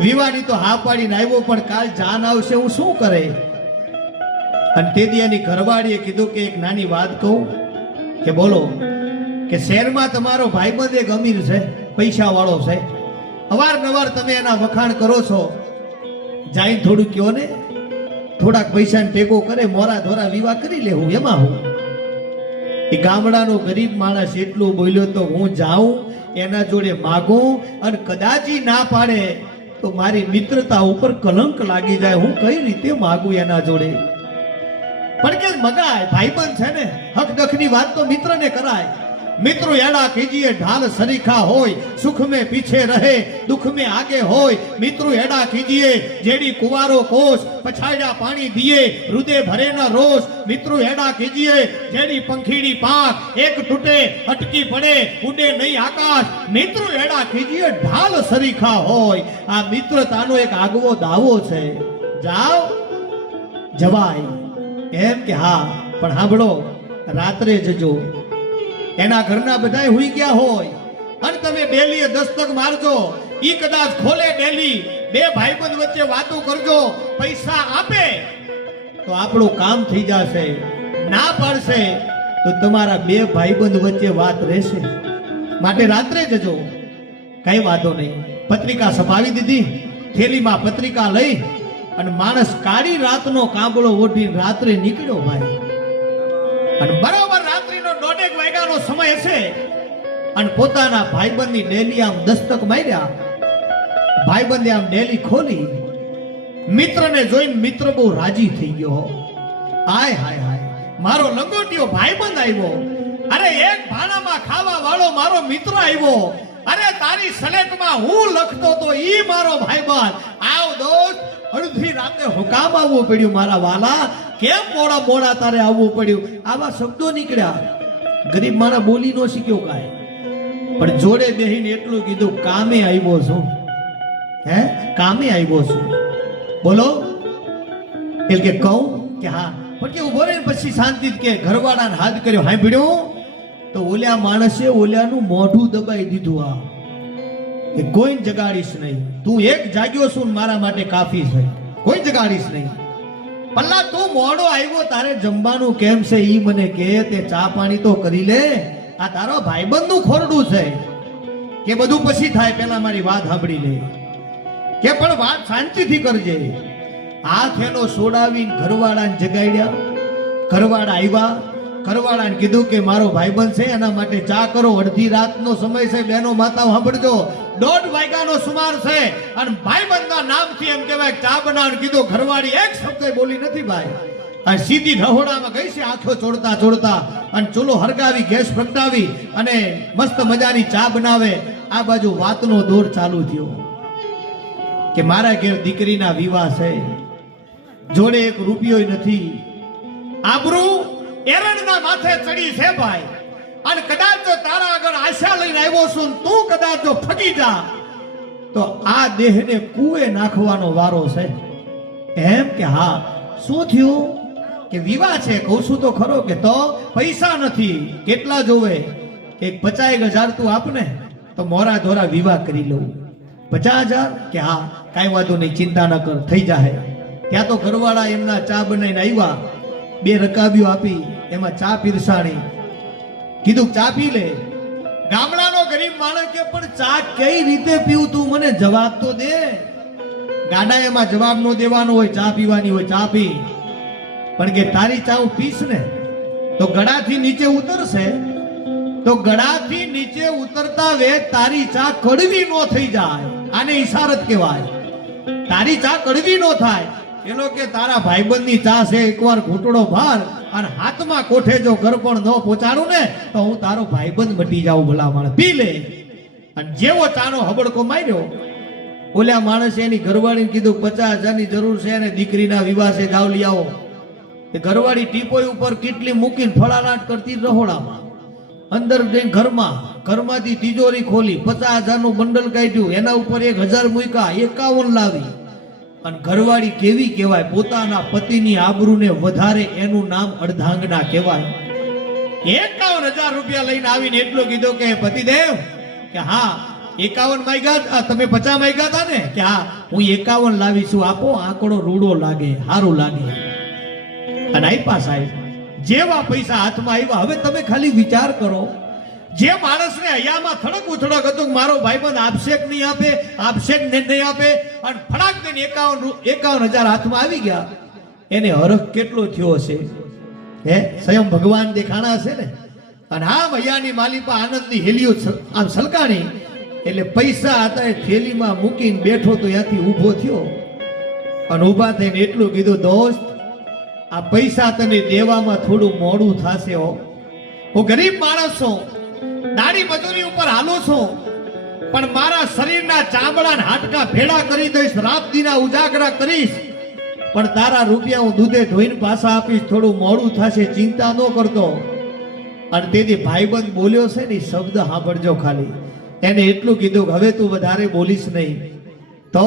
વિવાહની તો હા પાડીને આવ્યો પણ કાલ જાન આવશે હું શું કરે અને તેથી એની ઘરવાળીએ કીધું કે એક નાની વાત કહું કે બોલો કે શહેરમાં તમારો ભાઈબંધ એક અમીર છે પૈસા વાળો છે અવારનવાર તમે એના વખાણ કરો છો જાય થોડું કયો ને થોડાક પૈસાને ટેકો કરે, મોરા ધોરા વિવાહ કરી લે, હું એમાં હું. એ ગામડાનો ગરીબ માણસ એટલું બોલ્યો તો હું જાઉં એના જોડે માગું, અને કદાચ ઈ ના પાડે તો મારી મિત્રતા ઉપર કલંક લાગી જાય, હું કઈ રીતે માગું એના જોડે. પણ કે મગાય, ભાઈબંધ છે ને, હક દખની વાત તો મિત્રને કરાય. મિત્રો એડા કીજીએ ઢાલ સરીખા હોય, સુખ में पीछे रहे दुख में आगे હોય. મિત્રો એડા કીજીએ જેડી કુવારો કોષ, પછાડ્યા પાણી દિયે હૃદય ભરે ન રોષ. મિત્રો એડા કીજીએ જેડી પંખીડી પાંખ, એક તૂટે અટકી પડે ઉડે નહીં આકાશ. મિત્રો એડા કીજીએ ઢાલ સરીખા હોય. આ મિત્રતાનો એક આગવો દાવો છે. જાઓ જવાય એમ કે હા, પણ સાંભળો, રાત્રે જજો. એના ઘરના બધાય હુઈ ગયા હોય અને તમે ડેલીએ દસ્તક મારજો, ઈ કદાચ ખોલે ડેલી, બે ભાઈબંધ વચ્ચે વાતો કરજો, પૈસા આપે તો આપણું કામ થઈ જશે, ના પાડશે તો તમારા બે ભાઈબંધ વચ્ચે વાત રહેશે. માટે રાત્રે જજો, કઈ વાતો નહીં. પત્રિકા છપાવી દીધી, થેલીમાં પત્રિકા લઈ અને માણસ કાળી રાતનો કાંબળો ઓઢી રાત્રે નીકળ્યો ભાઈ. અને બરાબર રાત્રિનો 1:30 વાગ્યાનો સમય હશે અને પોતાના ભાઈબંધની ડેલી આમ દસ્તક માર્યા. ભાઈબંધે આમ ડેલી ખોલી, મિત્રને જોઈને મિત્ર બહુ રાજી થઈ ગયો. હાય હાય હાય, મારો લંગોટિયો ભાઈબંધ આવ્યો. અરે એક ભાણામાં ખાવા વાળો મારો મિત્ર આવ્યો. અરે તારી સલેટમાં હું લખતો તો ઈ મારો ભાઈબંધ. આવ દોસ્ત, અડધી રાતે હુકામ આવવું પડ્યું મારા વાલા, કેમ મોડા મોડા તારે આવવું પડ્યું. આવા શબ્દો નીકળ્યા. ગરીબ મારા બોલી નો શીખ્યો કાંઈ, પણ જોડે બેહીને એટલું કીધું, કામે આવ્યો છું. હે, કામે આવ્યો છું, બોલો. એટલે કે કહું કે હા, પણ કે ઉભો રહે પછી શાંતિ કે ઘરવાળાને હાથ કર્યો, સાંભળ્યો તો ઓલ્યા માણસે ઓલ્યાનું મોઢું દબાઈ દીધું. આ કે કોઈ જગાડીશ નહીં, તું એક જાગ્યો છું મારા માટે કાફી છે, કોઈ જગાડીશ નહીં. પલ્લા તું મોડો આવ્યો, તારે જમવાનું કેમ છે ઈ મને કે, તે ચા પાણી તો કરી લે. આ તારો ભાઈબંધ નું ખોરડું છે કે બધું પછી થાય, પેલા મારી વાત સાંભળી લે કે, પણ વાત શાંતિથી કરજે. હાથ એનો સોડાવીને ઘરવાળાને જગાડ્યા. ઘરવાળા આવ્યા, ઘરવાળાને કીધું કે મારો ભાઈબંધ છે, એના માટે ચા કરો. અડધી રાતનો સમય છે, બેનો માતાઓ સાંભળજો, 1:30 વાગ્યાનો સુમાર છે અને ભાઈબંધના નામથી એમ કહેવાય ચા બનાવવાનું કીધું. ઘરવાળી એક શબ્દ બોલી નથી ભાઈ, અને સીધી રહોડામાં ગઈ છે, આંખો ચોડતા ચોડતા, અને ચૂલો હરગાવી, ગેસ પ્રગટાવી અને મસ્ત મજાની ચા બનાવે. આ બાજુ વાતનો દોર ચાલુ થયો કે મારા ઘેર દીકરીના વિવાહ છે, જોડે એક રૂપિયો નથી, આબરૂ એરણના માથે ચડી છે ભાઈ. અને કદાચ જો તારા આગળ આશા લઈને આવ્યો છું, તું કદાચ જો ફગી જા તો આ દેહને કુએ નાખવાનો વારો છે. એમ કે હા, શું થયું કે વિવાહ છે, કહું છું તો ખરો કે તો પૈસા નથી, કેટલા જોવે કે 50,000 તું આપને તો મોરા ધોરા વિવાહ કરી લઉં. 50,000 કે હા, કાંઈ વાંધો નહીં, ચિંતા ન કર, થઈ જાય. ત્યાં તો ઘરવાળા એમના ચા બનાવીને આવ્યા, 2 રકાબીઓ આપી, એમાં ચા પીરસાણી, કીધું ચા પી લે. ગામડાનો ગરીબ માણસ કે પણ ચા કઈ રીતે પીવું, તું મને જવાબ તો દે. ગાડા એમાં જવાબ નો દેવાનો હોય, ચા પીવાની હોય, ચા પી. પણ કે તારી ચા હું પીશ ને તો ગળાથી નીચે ઉતરશે, તો ગળાથી નીચે ઉતરતા વેત તારી ચા કડવી નો થઈ જાય. આને ઈશારત કહેવાય. તારી ચા કડવી નો થાય એનો કે તારા ભાઈબંધની ચા છે, એકવાર ઘૂંટડો ભાર અને હાથમાં કોઠે જો ઘર પણ ન પહોંચાડું ને તો હું તારો ભાઈબંધ મટી જાઉં. ભલા માણસ પી લે. અને જેવો ચાનો હબડકો માર્યો, ઓલા માણસે એની ઘરવાળીને કીધું 50,000 ની જરૂર છે અને દીકરીના વિવાહ છે, જાવ લઈ આવો. એ ઘરવાળી ટીપોઈ ઉપર કેટલી મૂકીને ફળાલાટ કરતી રહોડામાં, અંદર જઈને ઘરમાંથી તિજોરી ખોલી, 50,000 નું બંડલ કાઢ્યું, એના ઉપર 1,000 મૂક્યા, 51 લાવી. અને ઘરવાળી કેવી કહેવાય, પોતાના પતિની આબરૂને વધારે એનું નામ અર્ધાંગના કહેવાય. 51,000 રૂપિયા લઈને આવીને એટલો કીધો કે પતિદેવ કે હા 51 માંગ્યા, તમે 50 માંગ્યા હતા ને, કે હા હું 51 લાવીશું, આપો. આંકડો રૂડો લાગે, સારું લાગે. અને આપ્યા સાહેબ, જેવા પૈસા હાથમાં આવ્યા. હવે તમે ખાલી વિચાર કરો, જે માણસને હૈયામાં થડક ઉથડક હતું મારો ભાઈબંધ આપશે કે નહીં આપે, આપશે કે નહીં આપે, અને ફડાક દઈને 51,000 હાથમાં આવી ગયા. એને હરખ કેટલો થયો હશે? હે, સ્વયં ભગવાન દેખાણા હશે ને. અને આ ભૈયાની માલિપા આનંદની હેલીઓ આમ સલકાણી એટલે પૈસા હતા એ થેલીમાં મૂકીને બેઠો તો ત્યાંથી ઊભો થયો અને ઊભા થઈને એટલું કીધું, દોસ્ત આ પૈસા તને દેવામાં થોડું મોડું થશે હો. હું ગરીબ માણસ છું, દાડી મજૂરી ઉપર હાલું છું, પણ મારા શરીરના ચામડા ને હાડકા ભેડા કરી દઈશ, રાત દીના ઉજાગરા કરીશ, પણ તારા રૂપિયા હું દૂધે ધોઈને પાછા આપીશ, થોડું મોડું થશે, ચિંતા ન કરતો. અને તેથી ભાઈબંધ બોલ્યો છે ને શબ્દ સાંભળજો ખાલી. એને એટલું કીધું કે હવે તું વધારે બોલીશ નહીં. તો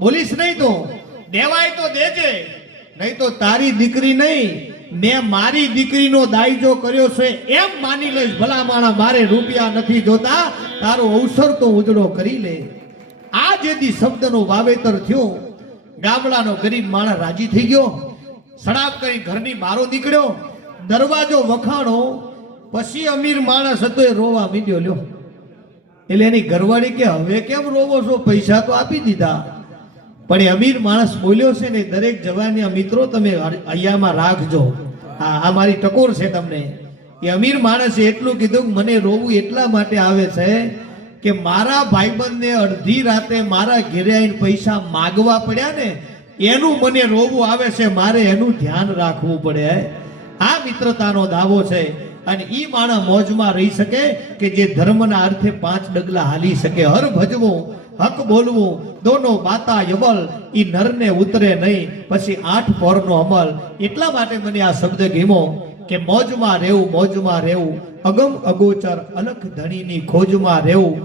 બોલીશ નહીં તો દેવાય તો દેજે, નહીં તો તારી દીકરી નહીં, મેં મારી દીકરીનો દાયજો કર્યો છે એમ માની લઈશ. ભલા માણા મારે રૂપિયા નથી જોતા, તારો અવસર તો ઉજળો કરી લે. આ જેથી શબ્દનો વાવેતર થયો, ગામડાનો ગરીબ માણસ રાજી થઈ ગયો. સડાપ કરી ઘરની બહાર નીકળ્યો, દરવાજો વખાણો, પછી અમીર માણસ હતો એ રોવા મીડ્યો. લ્યો એટલે એની ઘરવાળી કે હવે કેમ રોવો છો, પૈસા તો આપી દીધા. પણ એ અમીર માણસ બોલ્યો છે ને, દરેક જવાનના મિત્રો તમે અહીંયામાં રાખજો, આ મારી ટકોર છે તમને. એ અમીર માણસે એટલું કીધું કે મને રોવું એટલા માટે આવે છે કે મારા ભાઈબંધને અડધી રાતે મારા ઘેરે આવીને પૈસા માગવા પડ્યા ને, એનું મને રોવું આવે છે, મારે એનું ધ્યાન રાખવું પડે. આ મિત્રતાનો દાવો છે. અને ઈ માણસ મોજમાં રહી શકે કે જે ધર્મના અર્થે 5 ડગલા હાલી શકે. હર ભજવું, હક બોલવું, દોનો બાતા યબલ, ઈ નરને ઉતરે નહીં, પછી 8 પોરનો અમલ. એટલા માટે મને આ શબ્દ ગમ્યો કે મોજમાં રહેવું, મોજમાં રહેવું, અગમ અગોચર અલખ ધણીની ખોજમાં રહેવું.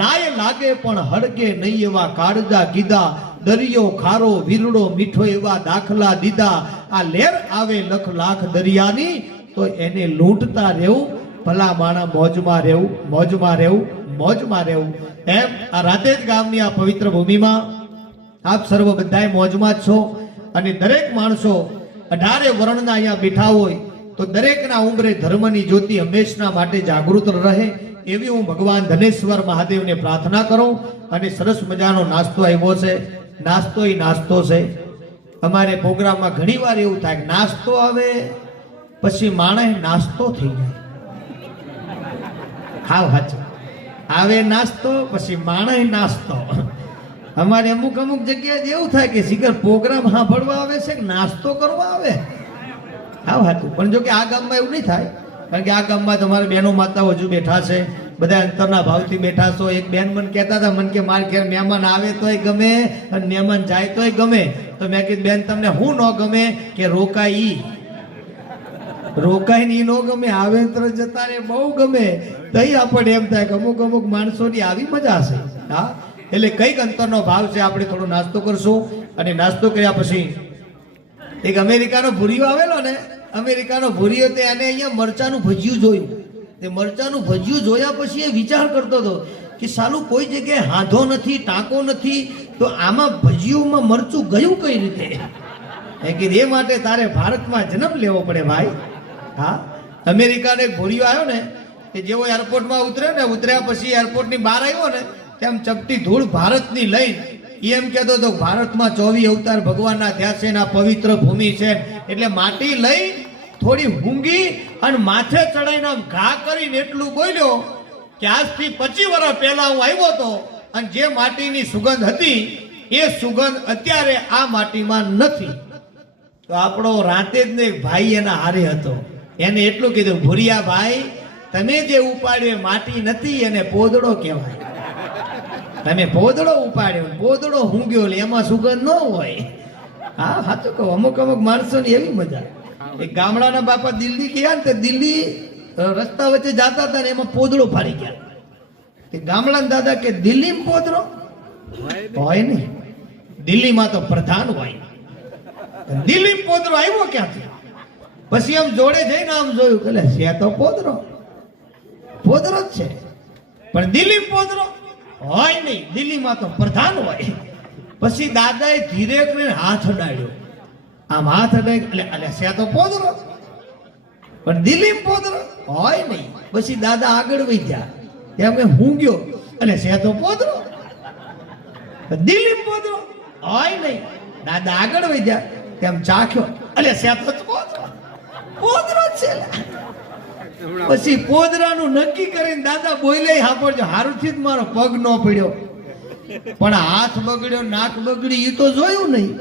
લાય લાગે પણ હળગે નહીં એવા કાળજા કીધા, દરિયો ખારો વીરડો મીઠો એવા દાખલા દીધા. આ લેર આવે લખ લાખ દરિયાની, તો એને લૂંટતા રહેવું. ભલા માણા મોજમાં રહેવું, મોજમાં રહેવું, મોજમાં રહેવું. એમ આ રાતેજ ગામની આ પવિત્ર ભૂમિમાં આપ સર્વ બધાય મોજમાં જ છો. અને દરેક માણસો 18 વર્ણના અહીંયા બેઠા હોય તો દરેકના ઉંબરે ધર્મની જ્યોતિ હંમેશના માટે જાગૃત રહે એવી હું ભગવાન ધનેશ્વર મહાદેવને પ્રાર્થના કરું. અને સરસ મજાનો નાસ્તો આવ્યો છે. નાસ્તો એ નાસ્તો છે. અમારે પ્રોગ્રામમાં ઘણી વાર એવું થાય કે નાસ્તો આવે પછી માણસ નાસ્તો થઈ જાય. હાવ સાચું, આવે નાસ્તો પછી માણસ નાસ્તો. અમારે અમુક જગ્યાએ એવું થાય કે શિખર પ્રોગ્રામ સાંભળવા આવે છે કે નાસ્તો કરવા આવે. હાવ સાચું. પણ જો કે આ ગામમાં એવું નહીં થાય, કારણ કે આ ગામમાં તમારે બહેનો માતાઓ હજુ બેઠા છે, બધા અંતરના ભાવથી બેઠા છો. એક બેન મને કહેતા હતા, મને કે મારે ઘેર મહેમાન આવે તોય ગમે અને મહેમાન જાય તોય ગમે. તો મેં કીધું બેન તમને શું ન ગમે? કે રોકાઈ ની નો ગમે, આવે તરત જતા રે બહુ ગમે. તઈ આપણને એમ થાય કે અમુક માણસોની આવી મજા છે. હા, એટલે કઈક અંતરનો ભાવ છે. આપણે થોડો નાસ્તો કરશું અને નાસ્તો કર્યા પછી એક અમેરિકાનો ભૂરીયો આવેલો ને, અમેરિકાનો ભૂરીયો તે એને અહીંયા મરચાનું ભજીયું જોયું. તે મરચાનું ભજીયું જોયા પછી એ વિચાર કરતો હતો કે સાલું કોઈ જગ્યાએ હાંધો નથી, ટાંકો નથી, તો આમાં ભજીયુંમાં મરચું ગયું કઈ રીતે? કે એ માટે તારે ભારતમાં જન્મ લેવો પડે ભાઈ. હા, અમેરિકાનો એક ભૂરીયો આવ્યો ને, કે જેવો એરપોર્ટમાં ઉતર્યો ને, ઉતર્યા પછી એરપોર્ટની બહાર આવ્યો ને, તેમ ચપટી ધૂળ ભારતની લઈને એમ કહેતો હતો ભારતમાં 24 અવતાર ભગવાનના થયા છે, આ પવિત્ર ભૂમિ છે. એટલે માટી લઈ થોડી ઊંઘી અને માથે ચડાઈને આમ ઘા કરીને એટલું બોલ્યો કે આજથી 25 વર્ષ પહેલા હું આવ્યો હતો અને જે માટીની સુગંધ હતી એ સુગંધ અત્યારે આ માટીમાં નથી. તો આપણો રાતે જ ને ભાઈ એના હારે હતો, એને એટલું કીધું, ભૂરિયા ભાઈ તમે જે ઉપાડ્યો માટી નથી, એને પોદડો કહેવાય. તમે પોદડો ઉપાડ્યો, પોદડો ઊંઘ્યો એટલે એમાં સુગંધ ન હોય. હા સાચું કહું, અમુક માણસોની એવી મજા. એક ગામડાના બાપા દિલ્હી ગયા ને, તે દિલ્હી રસ્તા વચ્ચે જતા હતા ને એમાં પોદડો ફાડી ગયા. તે ગામડાના દાદા કે દિલ્હીમાં પોદડો હોય નહીં, દિલ્હીમાં તો પ્રધાન હોય. દિલ્હી પોદરો આવ્યો ક્યાંથી? પછી આમ જોડે જઈને આમ જોયું કે છે તો પોદરો જ છે, પણ દિલ્હી પોદરો હોય નહીં, દિલ્હીમાં તો પ્રધાન હોય. પછી દાદાએ ધીરે કરીને હાથ અડાડ્યો, આમ હાથ અડાડ્યો એટલે છે તો પોદરો, પણ દિલ્હી પોદરો હોય નહીં. પછી દાદા આગળ વધ્યા, ત્યાં મેં હું ગયો એટલે છે તો પોદરો, દિલ્હી પોદરો હોય નહીં. દાદા આગળ વધ્યા, તેમ ચાખ્યો અલે સેતો જ પોદરો જ છે લા. પછી પોદરાનું નક્કી કરીને દાદા બોલે હાપડજો હારુંથી જ મારો પગ ન પડ્યો પણ હાથ બગડ્યો નાક બગડી એ તો જોયું નહીં.